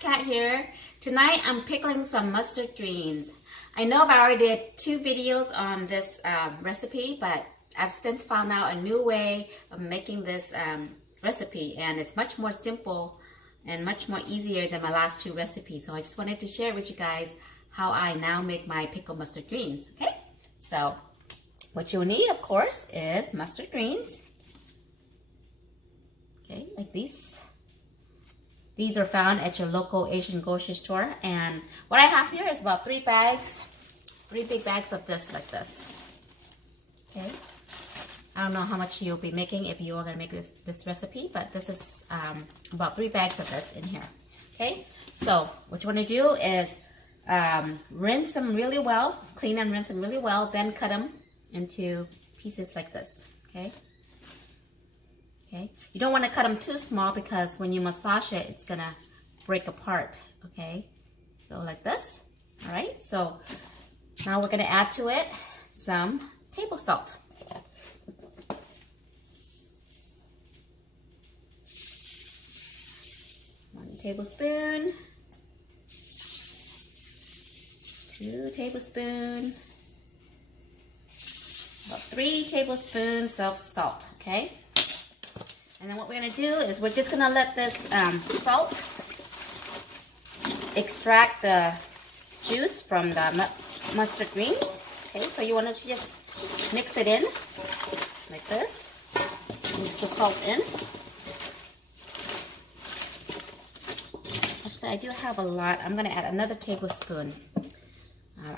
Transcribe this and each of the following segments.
KrazyKAT here. Tonight I'm pickling some mustard greens. I know I've already did 2 videos on this recipe, but I've since found out a new way of making this recipe, and it's much more simple and much more easier than my last 2 recipes. So I just wanted to share with you guys how I now make my pickled mustard greens. Okay, so what you'll need, of course, is mustard greens. Okay, like these. These are found at your local Asian grocery store, and what I have here is about 3 bags, 3 big bags of this, like this. Okay, I don't know how much you'll be making if you are going to make this recipe, but this is about 3 bags of this in here. Okay, so what you want to do is rinse them really well, clean and rinse them really well, then cut them into pieces like this. Okay. Okay, you don't want to cut them too small because when you massage it, it's gonna break apart. Okay, so like this. All right, so now we're gonna add to it some table salt. 1 tablespoon, 2 tablespoons, about 3 tablespoons of salt. Okay. And then what we're going to do is we're just going to let this salt extract the juice from the mustard greens. Okay, so you want to just mix it in like this. Mix the salt in. Actually, I do have a lot. I'm going to add another tablespoon.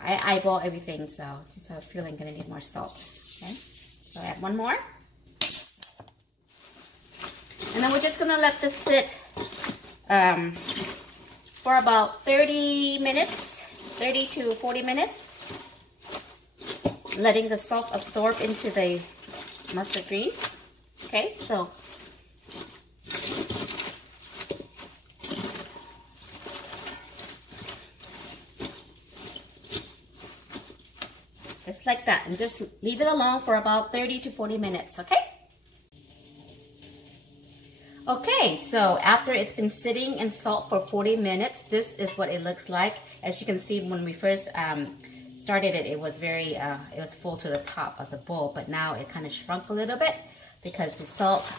I eyeball everything, so just have a feeling I'm going to need more salt. Okay, so I add 1 more. And then we're just gonna let this sit for about 30 minutes, 30 to 40 minutes, letting the salt absorb into the mustard green. Okay, so just like that, and just leave it alone for about 30 to 40 minutes, okay? Okay, so after it's been sitting in salt for 40 minutes, this is what it looks like. As you can see, when we first started it, it was very, it was full to the top of the bowl, but now it kind of shrunk a little bit because the salt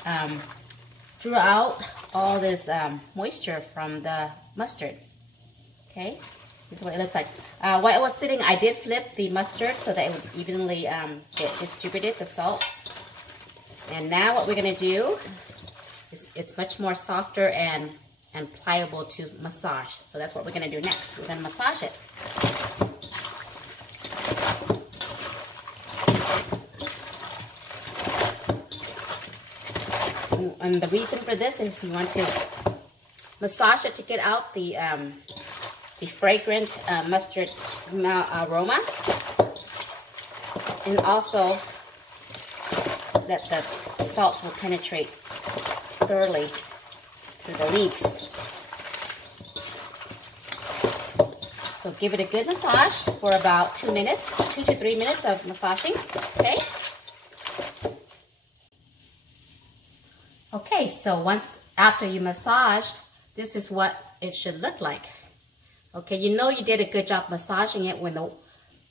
drew out all this moisture from the mustard. Okay, this is what it looks like. While it was sitting, I did flip the mustard so that it would evenly get distributed, the salt. And now what we're gonna do, it's much more softer and pliable to massage. So that's what we're going to do next. We're going to massage it. And the reason for this is you want to massage it to get out the fragrant mustard smell aroma, and also that the salt will penetrate thoroughly through the leaves. So give it a good massage for about 2 minutes, 2 to 3 minutes of massaging. Okay. Okay, so once after you massaged, this is what it should look like. Okay, you know you did a good job massaging it when the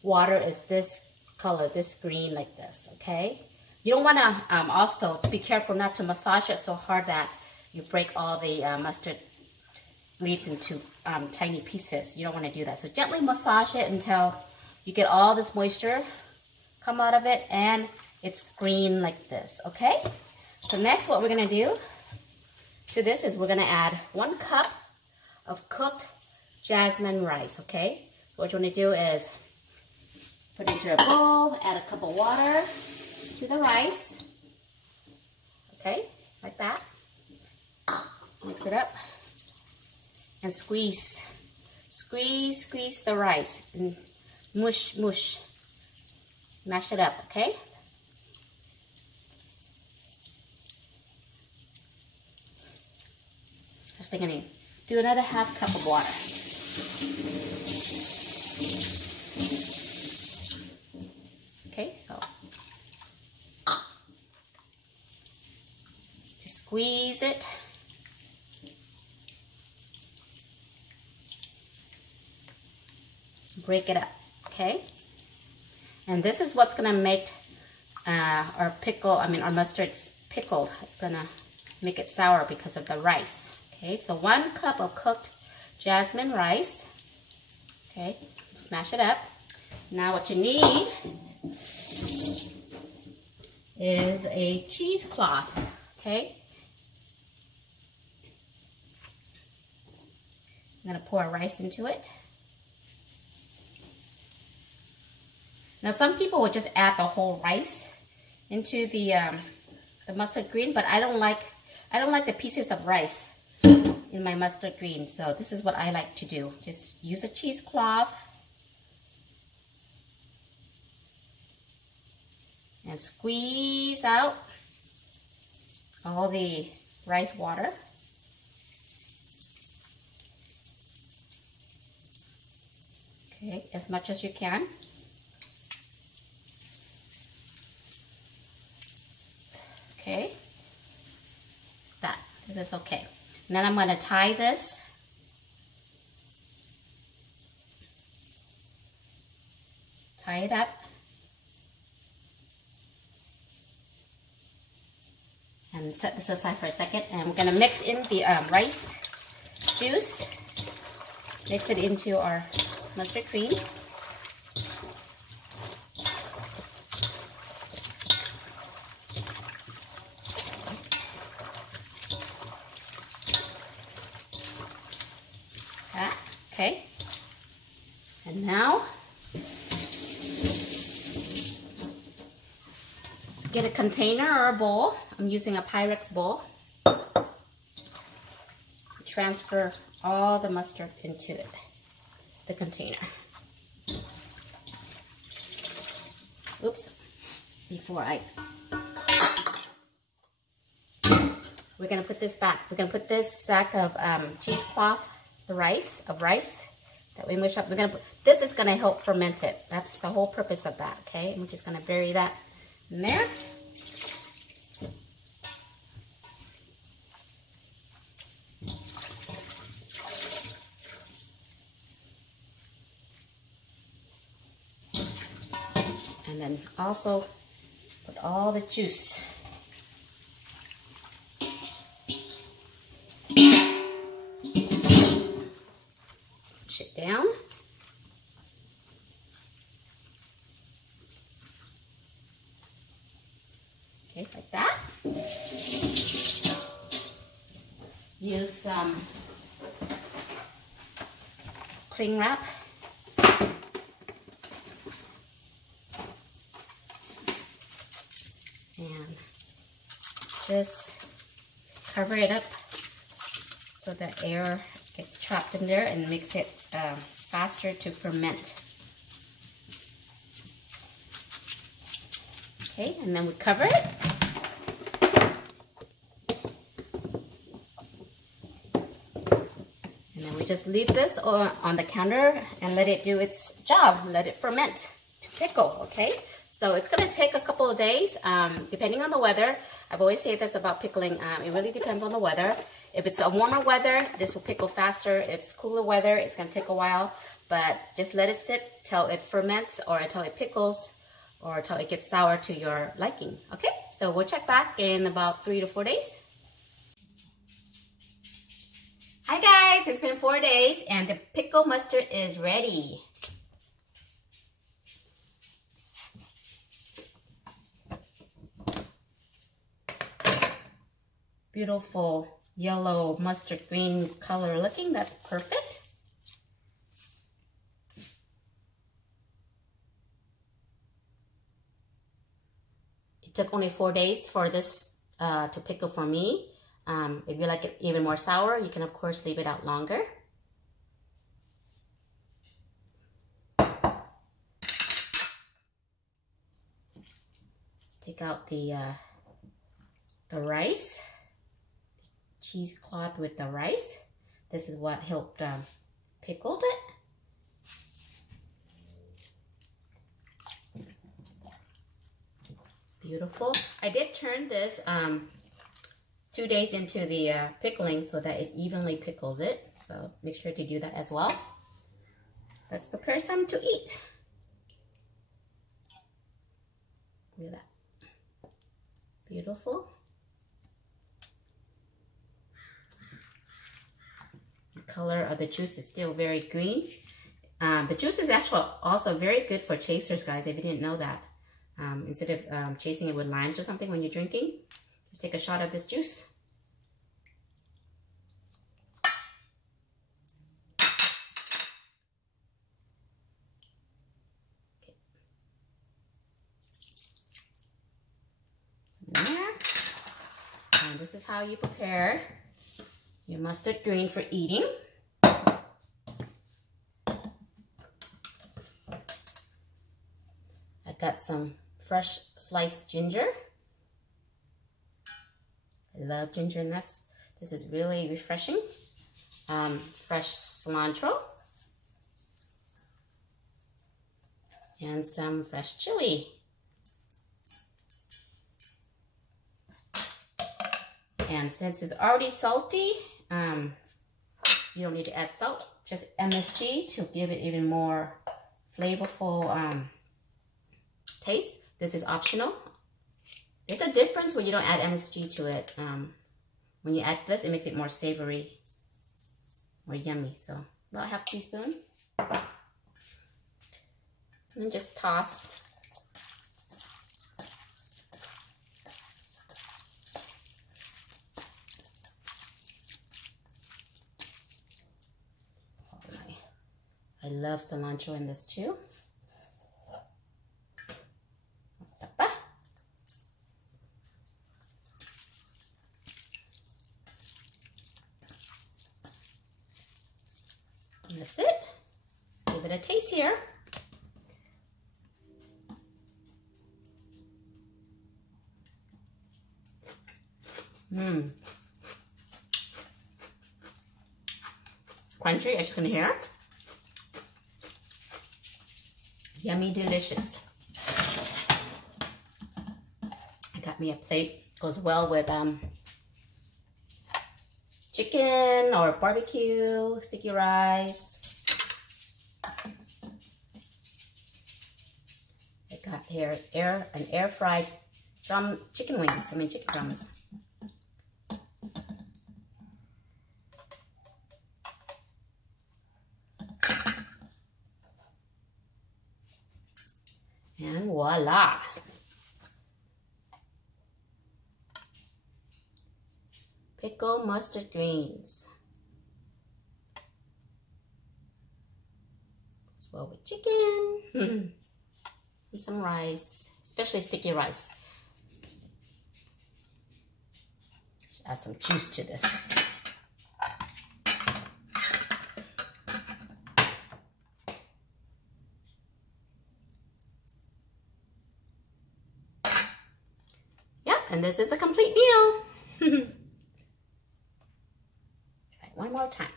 water is this color, this green like this. Okay. You don't want to also be careful not to massage it so hard that you break all the mustard leaves into tiny pieces. You don't want to do that. So gently massage it until you get all this moisture come out of it and it's green like this, okay? So next what we're going to do to this is we're going to add 1 cup of cooked jasmine rice, okay? So what you want to do is put it into a bowl, add a cup of water to the rice, okay, like that. Mix it up and squeeze the rice and mush, mash it up, okay. First, I'm gonna do another ½ cup of water. Okay, so just squeeze it break it up, okay? And this is what's gonna make our mustard pickled. It's gonna make it sour because of the rice. Okay, so 1 cup of cooked jasmine rice. Okay, smash it up. Now what you need is a cheesecloth. Okay, I'm gonna pour rice into it. Now some people would just add the whole rice into the mustard green, but I don't like the pieces of rice in my mustard green. So this is what I like to do. Just use a cheesecloth and squeeze out all the rice water. Okay, as much as you can. Okay, this is okay. And then I'm going to tie this. Tie it up. And set this aside for a second. And we're going to mix in the rice juice. Mix it into our mustard cream. Okay, and now get a container or a bowl. I'm using a Pyrex bowl. Transfer all the mustard into it, the container. Oops, we're gonna put this back. We're gonna put this sack of cheesecloth, the rice that we mush up. This is gonna help ferment it. That's the whole purpose of that, okay? I'm just gonna bury that in there. And then also put all the juice. Push it down. Okay, like that. Use some cling wrap. And just cover it up so that air gets trapped in there and makes it faster to ferment. Okay, and then we cover it. And then we just leave this on the counter and let it do its job. Let it ferment to pickle, okay? So it's gonna take a couple of days, depending on the weather. I've always said this about pickling. It really depends on the weather. If it's a warmer weather, this will pickle faster. If it's cooler weather, it's gonna take a while. But just let it sit till it ferments or until it pickles or until it gets sour to your liking, okay? So we'll check back in about 3 to 4 days. Hi guys, it's been 4 days and the pickle mustard is ready. Beautiful yellow mustard green color looking. That's perfect. It took only 4 days for this to pickle for me. If you like it even more sour, you can of course leave it out longer. Let's take out the rice. Cheesecloth with the rice. This is what helped pickle it. Beautiful. I did turn this 2 days into the pickling so that it evenly pickles it. So make sure to do that as well. let's prepare some to eat. Look at that. Beautiful. The color of the juice is still very green. The juice is actually also very good for chasers, guys, if you didn't know that. Instead of chasing it with limes or something when you're drinking, just take a shot of this juice. Okay. Some in there. And this is how you prepare your mustard green for eating. I got some fresh sliced ginger. I love ginger, and this is really refreshing. Fresh cilantro. And some fresh chili. And since it's already salty, you don't need to add salt, just MSG to give it even more flavorful taste. This is optional. There's a difference when you don't add MSG to it. When you add this, it makes it more savory, more yummy. So about half teaspoon. And then just toss. I love cilantro in this too. And that's it. Let's give it a taste here. Crunchy, as you can hear. Yummy, delicious. I got me a plate. Goes well with chicken or barbecue, sticky rice. I got here an air fried chicken wings. I mean chicken drums. And voila! Pickled mustard greens. As well with chicken and some rice, especially sticky rice. Should add some juice to this. And this is a complete meal. Try it one more time.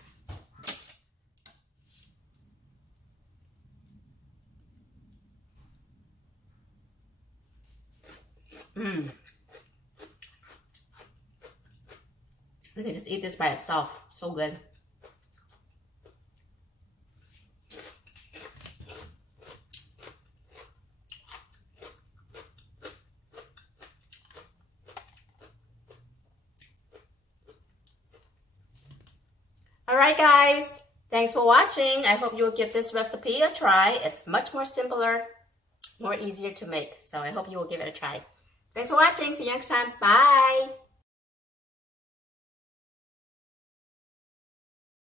I can just eat this by itself. So good. Alright guys, thanks for watching. I hope you'll give this recipe a try. It's much more simpler, more easier to make. So I hope you will give it a try. Thanks for watching. See you next time. Bye.